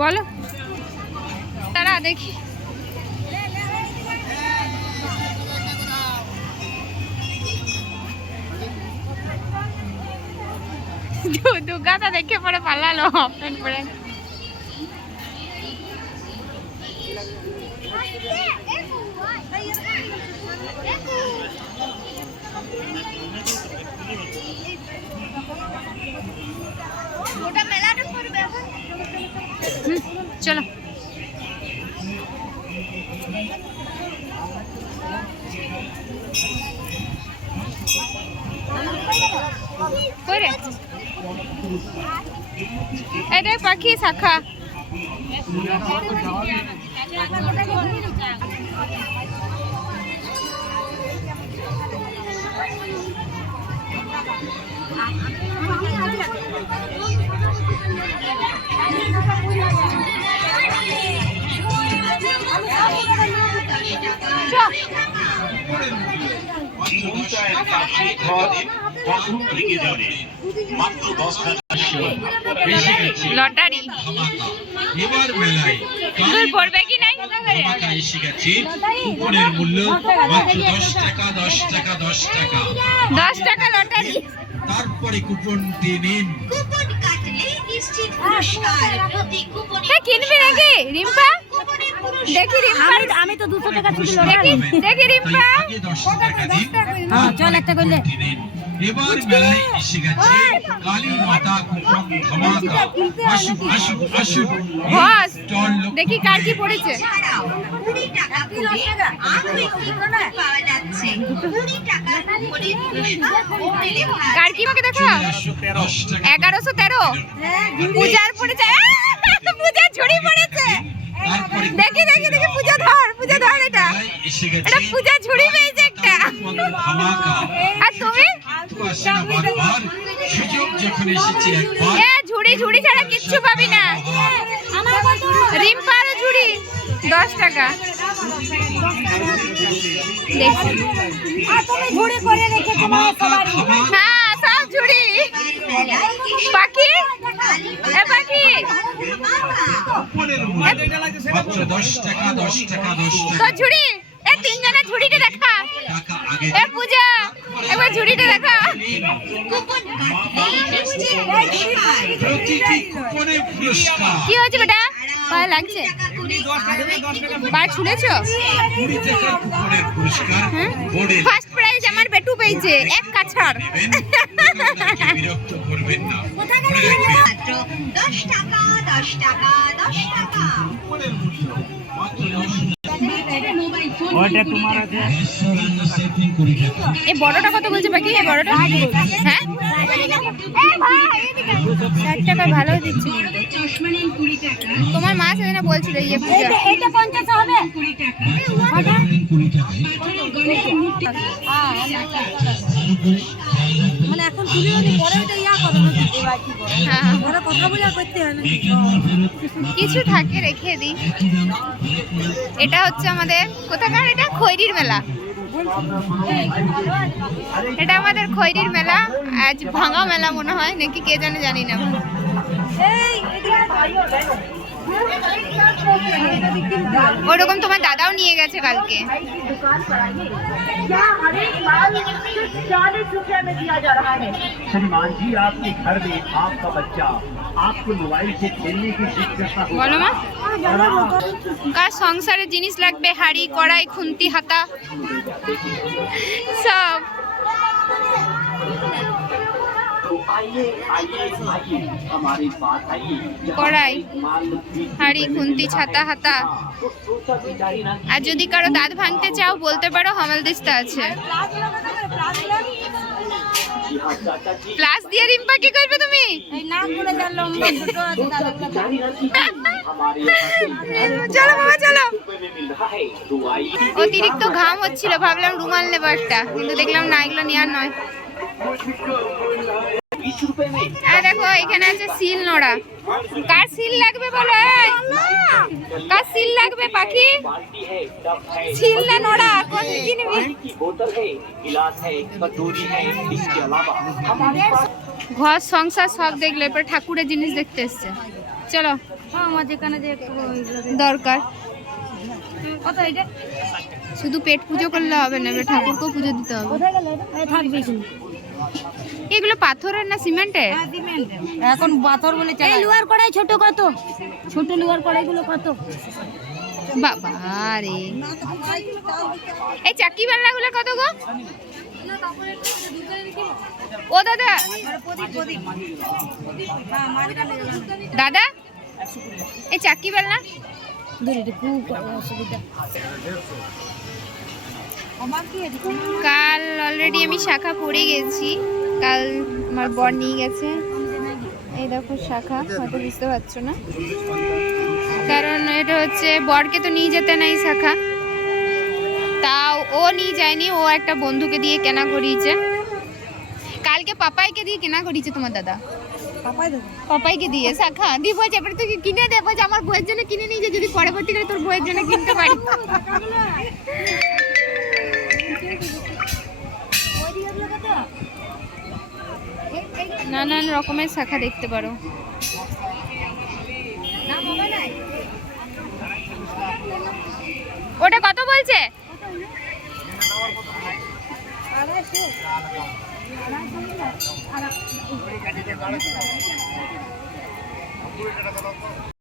বলো তারা দেখি দুর্গাটা দেখে পরে পালালো হাফ প্যান্ট পরে। চলো এটাই পাখি শাখা। লটারি এবার মেলায় পড়বে কি নাই এসে গেছে। কুপনের মূল্য মাত্র 10 টাকা 10 টাকা 10 টাকা 10 টাকা লটারি। তারপরে কুপনটি নিন। কুপন কাটলে নিশ্চিত পুরস্কার। প্রতি কুপনে হ্যাঁ কিনবি নাকি রিম্পা? দেখি রিম্পা আমি তো 200 টাকা ছিল। দেখি রিম্পা আগে 10 টাকা দিন। হ্যাঁ চল একটা করলে। এবার মেলায় এসে গেছে কালী মাতা কুপন ধামাকা। আসুন আসুন আসুন। বস স্টল দেখি কার কি পড়েছে। ছাড়াও 20 টাকা করে আরো একটি কুপন পাওয়া যাচ্ছে। 20 টাকার কুপনের পুরস্কার হোম ডেলিভারি। কার কি আমাকে দেখা 10 টাকা 1113 পূজার পড়েছে। পূজার ঝুড়ি পড়েছে। তারপরে দেখি দেখি দেখি পূজা ধর এটা এসে গেছে এটা পূজা ঝুড়ি পেয়েছে একটা। ধামাকা। আর তুমি আসে না বারবার, সুযোগ যখন এসেছে একবার। এ ঝুড়ি ছাড়া কিচ্ছু পাবি না। রিম্পার ঝুড়ি 10 টাকা দেখছি। ঘুরে করে রেখেছো ধামাকা ধামাকা। হ্যাঁ সব ঝুড়ি। পাখি এ পাখি কুপনের মূল্য মাত্র 10 টাকা 10 টাকা 10 তো টাকা। ঝুড়ি এ তিনজনের ঝুড়িটা দেখা। টাকা আগে এ পূজা এবার ঝুড়িটা দেখা। কুপন কাটলে নিশ্চিত পুরস্কার। প্রতিটি কুপনে পুরস্কার। কি হয়েছে বেটা ভালো লাগছে? বার ছুলেছো? 20 টাকার কুপনের পুরস্কার বোর্ডে ফার্স্ট প্রাইজ আমার বেটু পেয়েছে এক কাছাড়। নেবেন। বিরক্ত করবেন না। মনে রাখবেন মাত্র 10 টাকা 10 টাকা 10 টাকা। কুপনের মূল্য মাত্র 10 এই বড়টা কত বলছে পাখি? এই বড়টা হ্যাঁ 60 টাকা ভালো দিচ্ছি কিন্তু। তোমার মা সেদিন বলছিল ইয়ে পূজা এটা 50 হবে। মানে এখন তুলে যদি পরে এটা ইয়া করো না হ্যাঁ পরে কথা বলা করতে হয় না। কিছু থাকে রেখে দিই। এটা হচ্ছে আমাদের কোথাকার? এটা খৈরির মেলা। এটা আমাদের খৈরির মেলা। আজ ভাঙা মেলা মনে হয় নাকি কে জানে, জানি না। ওরকম তোমার দাদাও নিয়ে গেছে কালকে। श्रीमान जी आपके घर में आपका बच्चा आपको मोबाइल से खेलने की जिद करता हो। বলো মা কার সংসারে জিনিস লাগবে? হাড়ি কড়াই খুন্তি হাতা সব। तो आइए आइए आइए हमारे पास आइए। কড়াই হাড়ি খুন্তি ছাতা হাতা। আর যদি কারো দাঁত ভাঙতে চাও বলতে পারো হামালদিস্তা আছে। প্লাস দিয়ে রিম্পা কি করবে তুমি? এই নাম করে জানলাম দুটো আছে দাদা। চলো বাবা চলো। मिल रहा है तो आइए। অতিরিক্ত ঘাম হচ্ছিল, ভাবলাম রুমাল নেবো একটা, কিন্তু দেখলাম না এগুলো নেওয়ার নয়। আর দেখো এখানে আছে সিল নোড়া। কার সিল লাগবে বলো? এই, কার সিল লাগবে পাখি? সিল না নোড়া কোন কিনবি? ঘর সংসার সব দেখলে এবার ঠাকুরের জিনিস দেখতে এসছে। চলো হ্যাঁ আমার যেখানে যে একটু ওইগুলো দে। দরকার, কত এটা? শুধু পেট পুজো করলে হবে না, এবার ঠাকুরকেও পুজো দিতে হবে। কোথায় গেল এটা? এই থাকবে কিন্তু। এগুলো পাথরের না সিমেন্টের? হ্যাঁ সিমেন্ট। এখন পাথর বলে চাই। এই লোহার কড়াই ছোট কত? ছোট লোহার কড়াইগুলো কত? বাবা রে, এই চাকি বাল্লাগুলো কত গো? ও দাদা, দাদা এই চাকি বাল্লা কাল অলরেডি আমি শাখা পড়ে গেছি। কাল আমার বর নিয়ে গেছে। এই দেখো শাখা, হয়তো বুঝতে পারছো না, কারণ এটা হচ্ছে বরকে তো নিয়ে যেতে নাই শাখা, তাও ও নিয়ে যায়নি, ও একটা বন্ধুকে দিয়ে কেনা করিয়েছে। কালকে পাপাইকে দিয়ে কেনা করিয়েছে তোমার দাদা, পাপাইকে দিয়ে শাখা দিয়ে বলছে এবার তুই কিনে দে, বলছে আমার বইয়ের জন্য কিনে নিয়ে যে যদি পরবর্তীকালে তোর বইয়ের জন্য কিনতে পারি। নানান রকমের শাখা দেখতে পারো। ওটা কত বলছে?